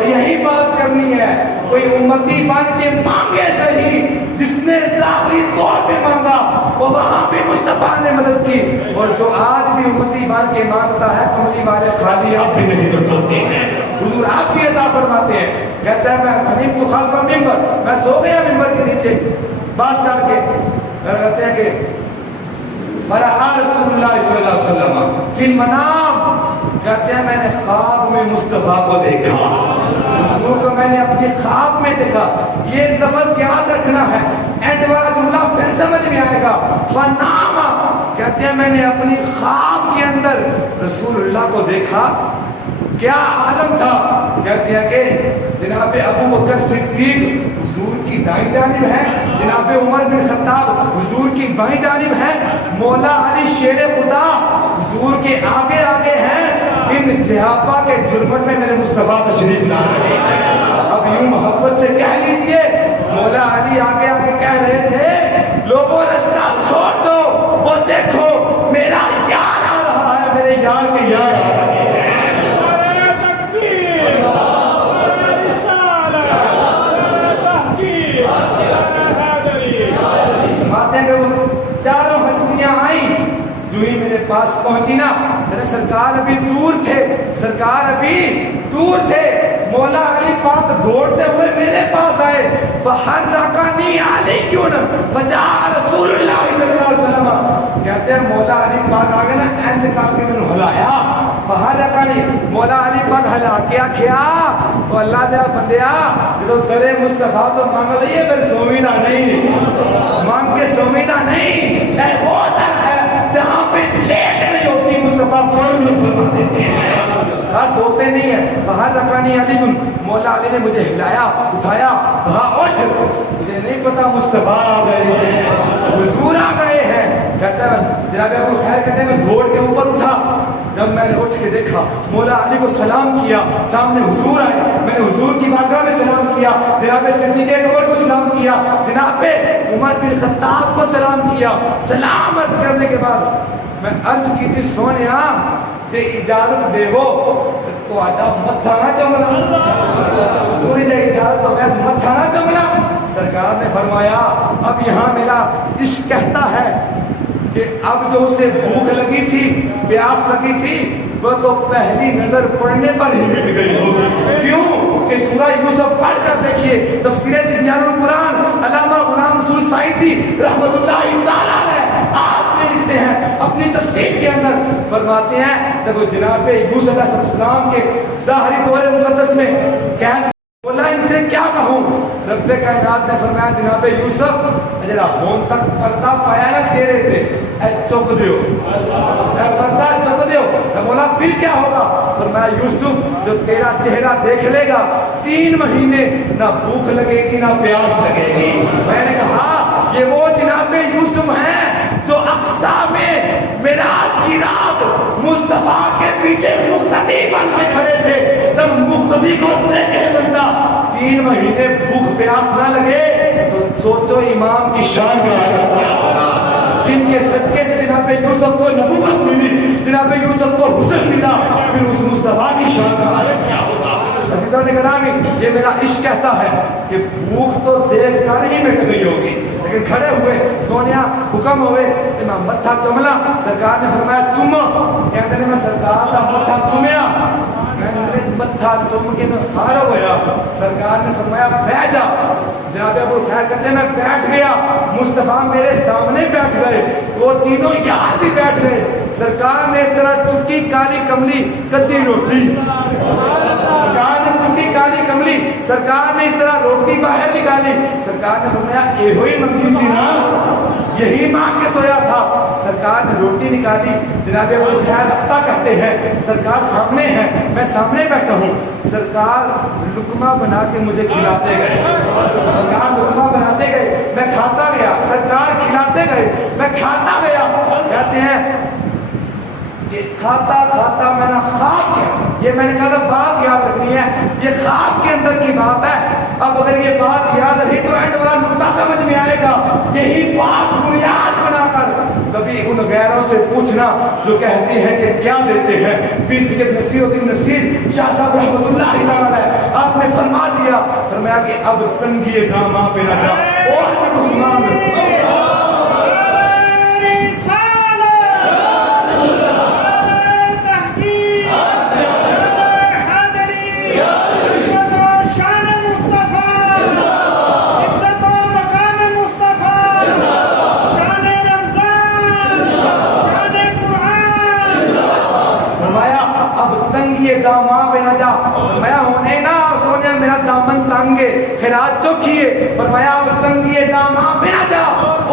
یہی بات کرنی ہے، کوئی امتی بن کے مانگے صحیح، جس نے ظاہری طور پہ مانگا وہ وہاں پہ مصطفیٰ نے مدد کی، اور جو آج بھی امتی بن کے مانگتا ہے کملی والے خالی آپ بھی نہیں بتاتے ہیں، حضور آپ بھی عطا فرماتے ہیں۔ کہتا ہے میں غنیم تو خلف المنبر، میں سو گیا منبر کے نیچے بات کر کے، کہتے ہیں کہ فرآ رسول اللہ صلی اللہ علیہ وسلم فی المنام، کہتے ہیں میں نے خواب میں مصطفیٰ کو دیکھا، حضور کو میں نے اپنے خواب میں دیکھا۔ یہ لفظ یاد رکھنا ہے، اینڈ والا جملہ پھر سمجھ میں آئے گا۔ فنام، کہتے ہیں میں نے اپنی خواب کے اندر رسول اللہ کو دیکھا، کیا عالم تھا؟ کہتے ہیں کہ جناب ابو بکر صدیق حضور کی دائیں جانب ہے، جناب عمر بن خطاب حضور کی بائیں جانب ہے، مولا علی شیر خدا حضور کے آگے آگے ہیں، ان صحابہ کے جرمٹ میں میرے مصطفیٰ تشریف لا رہے ہیں۔ اب یوں محبت سے کہہ لیجئے، مولا علی آگے آگے کہہ رہے تھے لوگوں رستہ چھوڑ دو، وہ دیکھو میرا یار آ رہا ہے، میرے یار کے یار آ رہا ہے۔ چاروں ہستیاں آئیں، جو ہی میرے پاس پہنچی نا، میرے سرکار ابھی دور تھے، سرکار ابھی دور تھے، مولا علی پاک دوڑتے ہوئے میرے پاس آئے، فحرکنی علیکن فجاء رسول اللہ صلی اللہ علیہ وسلم، کہتے ہیں مولا علی پاک آگے نا اینج کر کے میں نے ہلایا، باہر رکھا نہیں. مولا علی پگ ہلا کے آخیا وہ اللہ دیا بندیا جب درے مصطفیٰ تو مانگ لئیے پھر سومیدہ نہیں مانگ کے سومیدہ نہیں. اے وہ در ہے جہاں پہ لیٹ نہیں ہوتی مصطفیٰ فوراً فرما دیتے ہیں. سوتے نہیں ہیں. باہر رکھا نہیں علی گن. مولا علی نے مجھے ہلایا اٹھایا کہا اٹھ مجھے نہیں پتا مصطفیٰ آ گئے ہیں حضور آ گئے ہیں. کہتا ہے جناب ابو خیر کہتے ہیں میں دوڑ کے اوپر اٹھا. جب میں نے اٹھ کے دیکھا مولا علی کو سلام کیا سامنے حضور آئے. میں نے حضور کی بارگاہ میں سلام کیا. جناب صدیق اکبر کو سلام کیا. جناب عمر بن خطاب کو سلام کیا. سلام عرض کرنے کے بعد میں عرض کی تھی سونیا کہ اجازت دے ہو تو آجا متھا نہ چملا سوری جائے اجازت تو میں متھا نہ چملا. سرکار نے فرمایا اب یہاں میرا عشق کہتا ہے کہ اب جو اسے بھوک لگی تھی پیاس لگی تھی وہ تو پہلی نظر پڑنے پر ہی مٹ گئی ہوگی. کیوں کہ سورہ یوسف پڑھ کر دیکھیے تفسیر تبیان القرآن علامہ غلام رسول سعیدی رحمۃ اللہ تعالیٰ علیہ آپ لکھتے ہیں اپنی تفسیر کے اندر فرماتے ہیں جب جناب یوسف علیہ السلام کے ظاہری دور مقدس میں کہہ بولا ان سے کیا کہوں. رب کائنات نے فرمایا جناب یوسف جڑا ہون تک پردہ پایا نا تیرے تے اے چک دیو اے پردہ چک دیو. بولا پھر کیا ہوگا. فرمایا یوسف جو تیرا چہرہ دیکھ لے گا 3 مہینے نہ بھوک لگے گی نہ پیاس لگے گی. میں نے کہا یہ وہ جناب یوسف ہیں جو اقصا میں معراج کی رات مصطفیٰ کے پیچھے مقتدی بن کے کھڑے تھے. جب مقتدی کو دیکھے بندہ 3 مہینے بھوک پیاس نہ لگے تو سوچو امام کی شان کا جن کے صدقے سے جناب یوسف کو نبوت ملی جناب یوسف کو حسن ملا پھر اس مصطفیٰ کی شان کا کیا ہوگا. یہ میرا عشق کہتا ہے کہ بھوک تو دیکھ کر ہی مٹ گئی ہوگی لیکن کھڑے ہوئے سونیا حکم ہوئے میں متھا چملا. سرکار نے فرمایا چومو. کہتے ہیں میں سرکار کا متھا چومیا. میں متھا چوم کے میں فارغ ہوا. سرکار نے فرمایا بیٹھ جا. جناب ابو خیر کہتے ہیں میں بیٹھ گیا. مصطفیٰ میرے سامنے بیٹھ گئے. وہ تینوں یار بھی بیٹھ گئے. سرکار نے اس طرح چکی کالی کملی کدی روٹی سرکار نے چکی کالی کملی سرکار نے اس طرح روٹی باہر نکالی. سرکار نے فرمایا اے ہوئی منگی سی نا یہی مانگ کے سویا تھا. سرکار نے روٹی نکالی. جناب ابو خیر رفتہ کہتے ہیں سرکار سامنے ہے میں سامنے بیٹھا ہوں. سرکار لقمہ بنا کے مجھے کھلاتے گئے. سرکار لقمہ بناتے گئے میں کھاتا گیا. سرکار کھلاتے گئے میں کھاتا گیا. کہتے ہیں کہ کھاتا کھاتا میں نے خواب کیا. یہ میں نے کہا تھا بات یاد رکھنی ہے یہ خواب کے اندر کی بات ہے. اب اگر یہ بات یاد رہی تو اینڈ والا نقطہ سمجھ میں آئے گا. یہی بات بنیاد بنا کر کبھی ان غیروں سے پوچھنا جو کہتے ہیں کہ کیا دیتے ہیں. پیر سید نصیر الدین نصیر شاہ صاحب رحمۃ اللہ علیہ آپ نے فرما دیا فرمایا کہ اب تنگی داماں پہ نہ جا اور کچھ مانگ. داماں پہ نہ جا. میں ہونے نا سونے میرا دامن تانگے خیرات تو کیے. فرمایا اب تنگیے داماں پہ نہ جا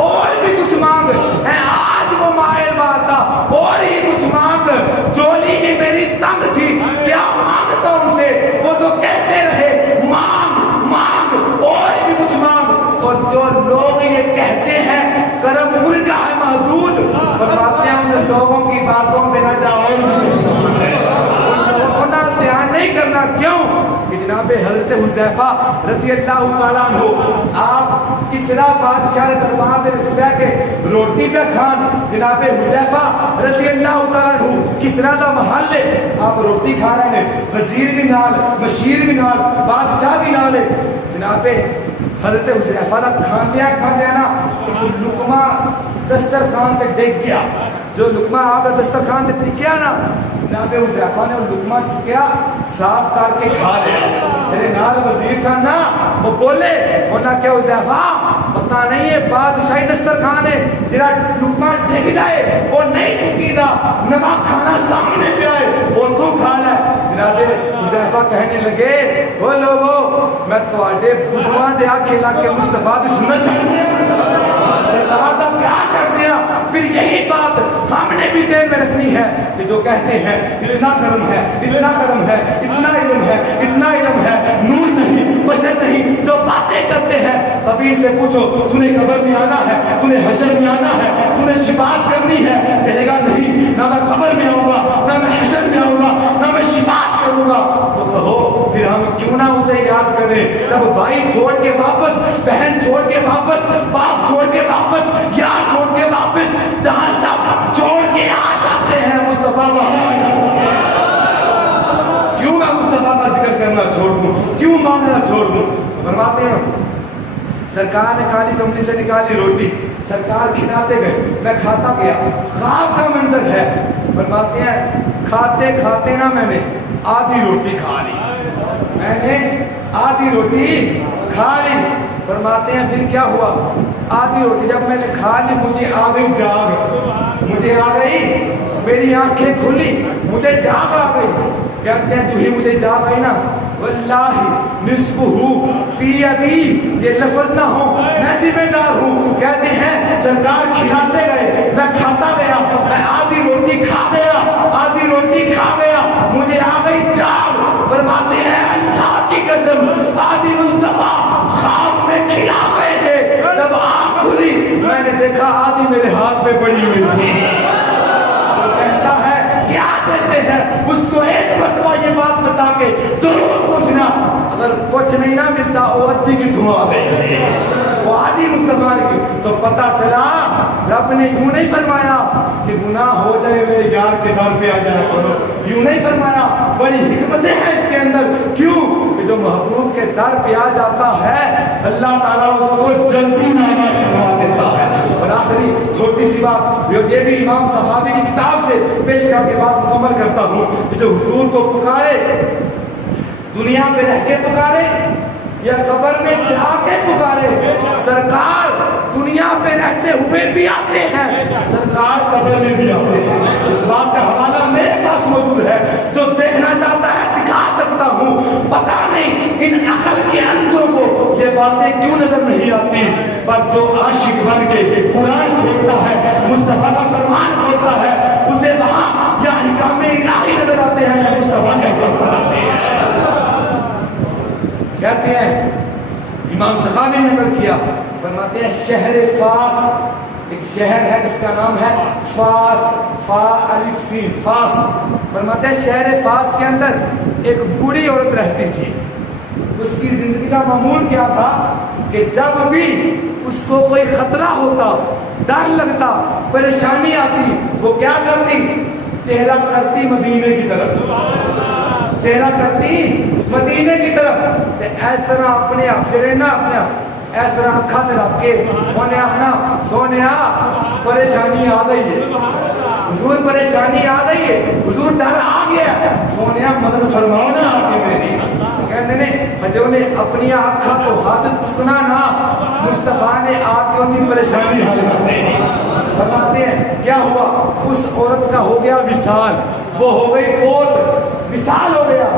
اور بھی کچھ مانگ. آج وہ مائل باتا اور ہی کچھ مانگ. چولی کی میری تنگ تھی کیا مانگتا ان سے وہ تو کہتے رہے مانگ مانگ اور بھی کچھ مانگ. اور جو لوگ یہ کہتے ہیں کرم ان کا ہے محدود فرماتے ہیں ان لوگوں کی باتوں پہ نہ جاؤ. دھیان نہیں کرنا کیوں کہ جناب حضرت حذیفہ رضی اللہ تعالیٰ عنہ آپ کسریٰ بادشاہ دربار میں بیٹھ کے روٹی پہ کھان. جناب حذیفہ رضی اللہ تعالیٰ عنہ کسریٰ دا محل ہے آپ روٹی کھا رہے ہیں. وزیر بھی نال مشیر بھی نال بادشاہ بھی نال ہے. جناب حضرت حذیفہ کھاندیا نا تو لقمہ دسترخوان پہ ڈگ گیا. جو لقمہ آپ دسترخوان پہ ٹکیا نا جناب حذیفہ نے وہ لقمہ چکیا صاف کر کے کھا لیا. میرے نال وزیر صاحب نا وہ بولے ہونا کیا حذیفہ پتا نہیں ہے بادشاہی دسترخوان ہے جرا لقمہ ڈگ جائے وہ نہیں چکیدا نواں کھانا سامنے پہ آئے وہ تو کھا لے. جناب حذیفہ کہنے لگے وہ لوگو میں تواڈے بدھواں دے آکھے لا کے مصطفیٰ دی سنت چاہتے ہیں سرکار دا پیار کرتے ہیں. پھر یہی بات ہم نے بھی ذہن میں رکھنی ہے کہ جو کہتے ہیں اتنا کرم ہے اتنا کرم ہے اتنا علم ہے نور نہیں بشر نہیں جو باتیں کرتے ہیں. کبیر سے پوچھو تو نے قبر میں آنا ہے تو نے حشر میں آنا ہے تو نے شفاعت کرنی ہے کہے گا نہیں نہ میں قبر میں آؤں گا نہ میں حشر میں آؤں گا نہ میں شفاعت کروں گا. تو کہو پھر ہم کیوں نہ اسے یاد کریں جب بھائی چھوڑ کے واپس بہن چھوڑ کے واپس باپ چھوڑ کے واپس یار چھوڑ کے واپس جہاں سب چھوڑ کے آ جاتے ہیں مصطفیٰ کیوں میں مصطفیٰ کا ذکر کرنا چھوڑ دوں کیوں مانگنا چھوڑ دوں. فرماتے ہیں سرکار نے کالی کملی سے نکالی روٹی سرکار کھلاتے گئے میں کھاتا گیا خواب کا منظر ہے. فرماتے ہیں کھاتے کھاتے نا میں نے آدھی روٹی کھا لی. فرماتے ہیں پھر کیا ہوا آدھی روٹی جب میں نے کھا لی مجھے آ گئی جاگ میری آنکھیں کھلی مجھے جاگ آ گئی. کہتے ہیں تو ہی مجھے جاگ آئی نا واللہ نصفہ فی یدی یہ لفظ نہ ہو میں ذمہ دار ہوں. کہتے ہیں سرکار کھلاتے گئے میں کھاتا گیا میں آدھی روٹی کھا گیا مجھے آ گئی جاگ. فرماتے ہیں اللہ کی قسم آدھی مصطفیٰ خواب میں کھلا گئے تھے جب آنکھ کھلی میں نے دیکھا آدھی میرے ہاتھ میں پڑی ہوئی تھی. کہتا ہے کیا کہتے ہیں اس کو ایک مرتبہ یہ بات بتا کے ضرور پوچھنا اگر کچھ نہیں نہ ملتا وہ ادھی کی دھواں گئی وہ آدھی مصطفیٰ کی. تو پتا چلا رب نے یوں نہیں فرمایا کہ گناہ ہو جائے میرے یار کے دور پہ آ جایا کرو یوں نہیں فرمایا. بڑی حکمتیں ہیں اس کے اندر. کیوں کہ جو محبوب کے در پہ آ جاتا ہے اللہ تعالیٰ اس کو جلدی نامہ سکھا دیتا ہے. اور آخری چھوٹی سی بات یہ بھی امام صحابی کی کتاب سے پیش کر کے بات مکمل کرتا ہوں کہ جو حضور کو پکارے دنیا پہ رہ کے پکارے یا قبر میں جا کے پکارے سرکار دنیا پہ رہتے ہوئے بھی آتے ہیں سرکار قبر میں بھی آتے ہیں. اس بات کا حوالہ میرے پاس موجود ہے جو دیکھنا چاہتا ہے دکھا سکتا ہوں. پتا نہیں ان عقل کے اندھوں کو یہ باتیں کیوں نظر نہیں آتی پر جو عاشق بن کے قرآن کھولتا ہے مصطفیٰ کا فرمان کھولتا ہے اسے وہاں یا احکام الہی نظر آتے ہیں یا مصطفیٰ کے احکام نظر آتے ہیں. کہتے ہیں امام سخاوی نے نقل کیا فرماتے ہیں شہر فاس ایک شہر ہے جس کا نام ہے فاس فا الف سین فاس. فرماتے ہیں شہر فاس کے اندر ایک بری عورت رہتی تھی. اس کی زندگی کا معمول کیا تھا کہ جب بھی اس کو کوئی خطرہ ہوتا ڈر لگتا پریشانی آتی وہ کیا کرتی چہرہ کرتی مدینے کی طرف اس طرح اپنے آپ سے رہنا اپنے آپ اس طرح اکھا تے رکھ کے انہیں آنا سونیا پریشانی آ گئی ہے حضور پریشانی آ گئی ہے حضور ڈر آ گیا سونیا مدد فرماؤ نا آ کے میری. کہتے ہیں ہجو نے اپنی اکھا کو ہاتھ چکنا نہ مصطفیٰ نے آ کے ان کی پریشانی حل کر دی. فرماتے ہیں کیا ہوا اس عورت کا ہو گیا وصال وہ ہو گئی فوت وصال ہو گیا.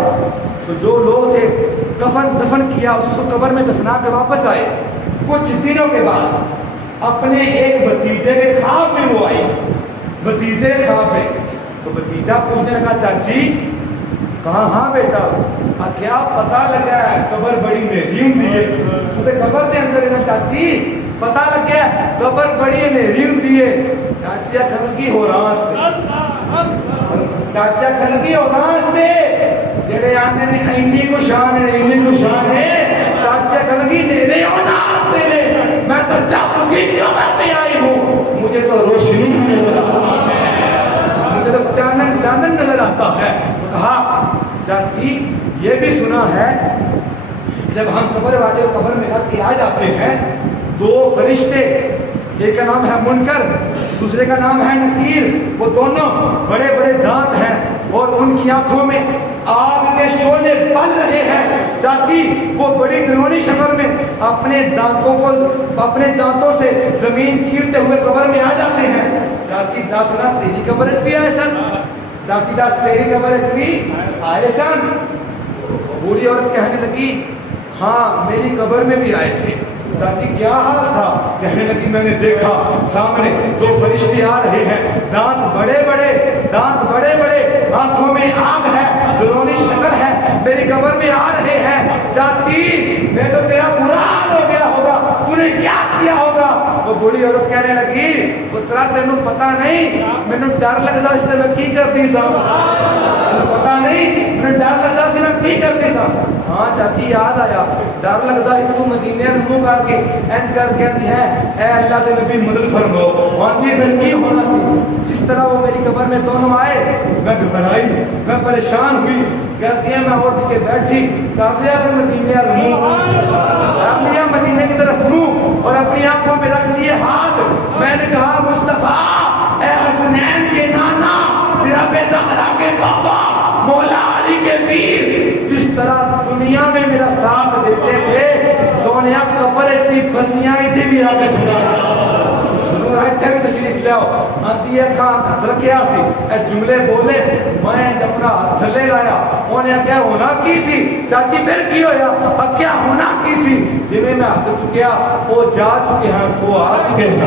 تو جو لوگ تھے کفن دفن کیا اس کو قبر میں دفنا کے واپس آئے. کچھ دنوں کے بعد اپنے ایک بھتیجے کے خواب میں وہ آئی بھتیجے کے خواب میں. تو بھتیجا پوچھنے لگا چاچی کہاں ہاں بیٹا کیا پتا لگا ہے قبر بڑی اندھیری ہوتی ہے تو قبر کے اندر ہے چاچی پتا لگ گیا قبر بڑی اندھیری ہوتی ہے. چاچیا کھلکی ہو چاچا کھلکی ہو راستے جڑے آنے نے اینی کو شان ہے چاچا کھلکی نیرے ہو راستے نے میں تو جب کی قبر پہ آئی ہوں مجھے تو روشنی نظر آتا ہے مجھے تو چاندن نظر آتا ہے. تو کہا چاچی یہ بھی سنا ہے جب ہم قبر والے کو قبر میں رکھ کے آ جاتے ہیں، دو فرشتے، ایک کا نام ہے منکر، دوسرے کا نام ہے نکیر، وہ دونوں بڑے بڑے دانت ہیں اور ان کی آنکھوں میں آگ کے شعلے بل رہے ہیں۔ چاچی وہ بڑی ڈرونی شکل میں اپنے دانتوں سے زمین چیرتے ہوئے قبر میں آ جاتے ہیں۔ چاچی دس نا تیری قبر وچ بھی آئے سن، چاچی دس تیری قبر وچ بھی آئے سن۔ بوڑھی عورت کہنے لگی ہاں میری قبر میں بھی آئے تھے۔ چاچی کیا حال تھا؟ کہنے لگی میں نے دیکھا سامنے دو فرشتے آ رہے ہیں، دانت بڑے بڑے، آنکھوں میں آگ ہے، درونی شکل ہے، میری قبر میں آ رہے ہیں۔ چاچی میں تو تیرا برا حال ہو گیا ہوگا، تو نے کیا کیا ہوگا؟ وہ بوڑھی عورت کہنے لگی پترا تینوں پتا نہیں مینوں ڈر لگدا اس سے میں کی کرتی سا، پتا نہیں میں ڈر لگدا سی میں کی کرتی سا۔ ہاں چاچی یاد آیا، ڈر لگدا ایک تو مدینے منہ کر کے اینج کر کے آتی ہے اے اللہ دے نبی مدد فرماؤ۔ ہاں جی پھر کی ہونا سی؟ جس طرح وہ میری قبر میں دونوں آئے میں گھبرائی، میں پریشان ہوئی، کہتی ہے میں اٹھ کے بیٹھی، کر لیا پھر مدینے کر لیا مدینے کی طرف منہ اور اپنی آنکھوں میں رکھ لیے ہاتھ۔ میں نے کہا مصطفیٰ اے حسنین کے نانا، رب زہرا کے بابا، مولا علی کے پیر، جس طرح دنیا میں میرا ساتھ دیتے تھے سونیا قبر اتنی بسیاں اتنی بھی آگے چھڑا حضور آئے بھی تشریف لے آؤ۔ آنتی ہے کھا ہاتھ رکھیا سی اے جملے بولے، میں اپنا ہاتھ تھلے لایا، انہیں کیا ہونا کی سی؟ چاچی پھر کی ہویا کیا ہونا کی سی؟ جنہیں میں ہاتھ چکیا وہ جا چکے ہیں، وہ آ چکے تھے،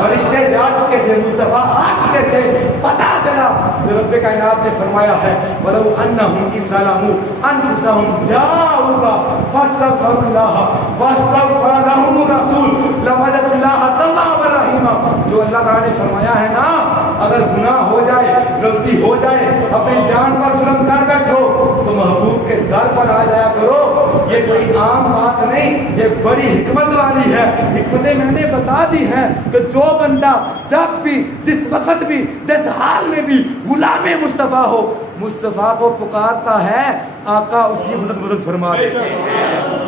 فرشتے جا چکے تھے، مصطفیٰ آ چکے تھے۔ پتا چلا جو رب کائنات نے فرمایا ہے وَلَوْ أَنَّهُمْ إِذْ ظَلَمُوا أَنفُسَهُمْ جَاءُوكَ فَاسْتَغْفَرُوا اللَّهَ وَاسْتَغْفَرَ لَهُمُ الرَّسُولُ لَوَجَدُوا اللَّهَ تَوَّابًا رَحِيمًا۔ جو اللہ تعالیٰ نے فرمایا ہے نا، اگر گناہ ہو جائے، غلطی ہو جائے، اپنی جان پر ظلم کر بیٹھو تو محبوب کے در پر آ جایا کرو۔ یہ کوئی عام بات نہیں، یہ بڑی حکمت والی ہے۔ حکمتیں میں نے بتا دی ہیں کہ جو بندہ جب بھی، جس وقت بھی، جس حال میں بھی غلام مصطفیٰ ہو، مصطفیٰ کو پکارتا ہے، آقا اسی وقت مدد فرما دیتے ہیں۔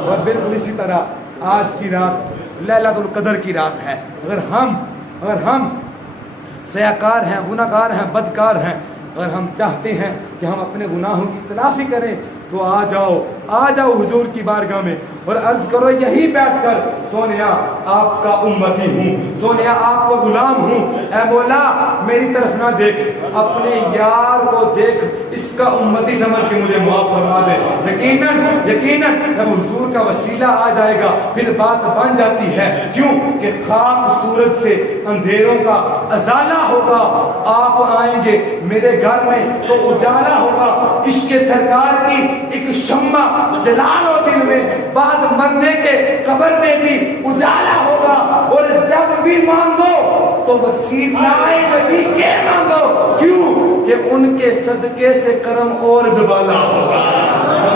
اور بالکل اسی طرح آج کی رات لیلۃ القدر کی رات ہے۔ اگر ہم سیاکار ہیں، گناہ گار ہیں، بدکار ہیں، اگر ہم چاہتے ہیں کہ ہم اپنے گناہوں کی تلافی کریں تو آ جاؤ حضور کی بارگاہ میں اور عرض کرو یہی بیٹھ کر سونیا آپ کا امتی ہوں، سونیا آپ کا غلام ہوں، اے مولا میری طرف نہ دیکھ، اپنے یار کو دیکھ، اس کا امتی سمجھ کے مجھے معاف فرما دے۔ یقیناً جب حضور کا وسیلہ آ جائے گا پھر بات بن جاتی ہے، کیوں کہ خاک سورج سے اندھیروں کا ازالہ ہوگا، آپ آئیں گے میرے گھر میں تو اجالا ہوگا، عشق سرکار کی ایک شمع جلال ہو دل میں، بعد مرنے کے قبر میں بھی اجالا ہوگا، اور جب بھی مانگو تو وسیلہ نبی کے مانگو، کیوں کہ ان کے صدقے سے کرم اور دبالا ہوگا۔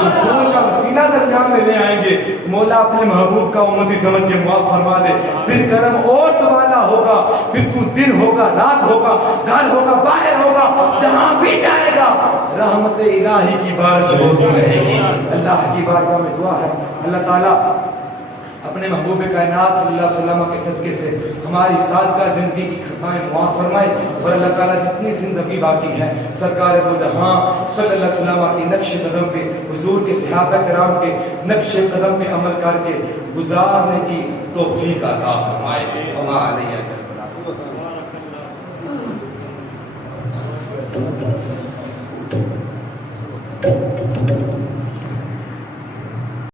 حضور کا وسیلہ درمیان میں لے آئیں گے، مولا اپنے محبوب کا امتی سمجھ کے معاف فرما دے، پھر کرم اور دبالا ہوگا، پھر تو دن ہوگا، رات ہوگا، گھر ہوگا، باہر ہوگا، جہاں بھی جائے گا رحمت الہی کی بارش ہوتی رہے گی۔ اللہ کی بارگاہ میں دعا ہے اللہ تعالیٰ اپنے محبوب کائنات صلی اللہ علیہ وسلم کے صدقے سے ہماری سابقہ زندگی کی خطائیں معاف فرمائے، اور اللہ تعالیٰ جتنی زندگی باقی ہے سرکار دو جہاں صلی اللہ علیہ وسلم کی نقش قدم پہ، حضور کے صحابہ کرام کے نقش قدم پہ عمل کر کے گزارنے کی توفیق عطا فرمائے۔ وما علیہ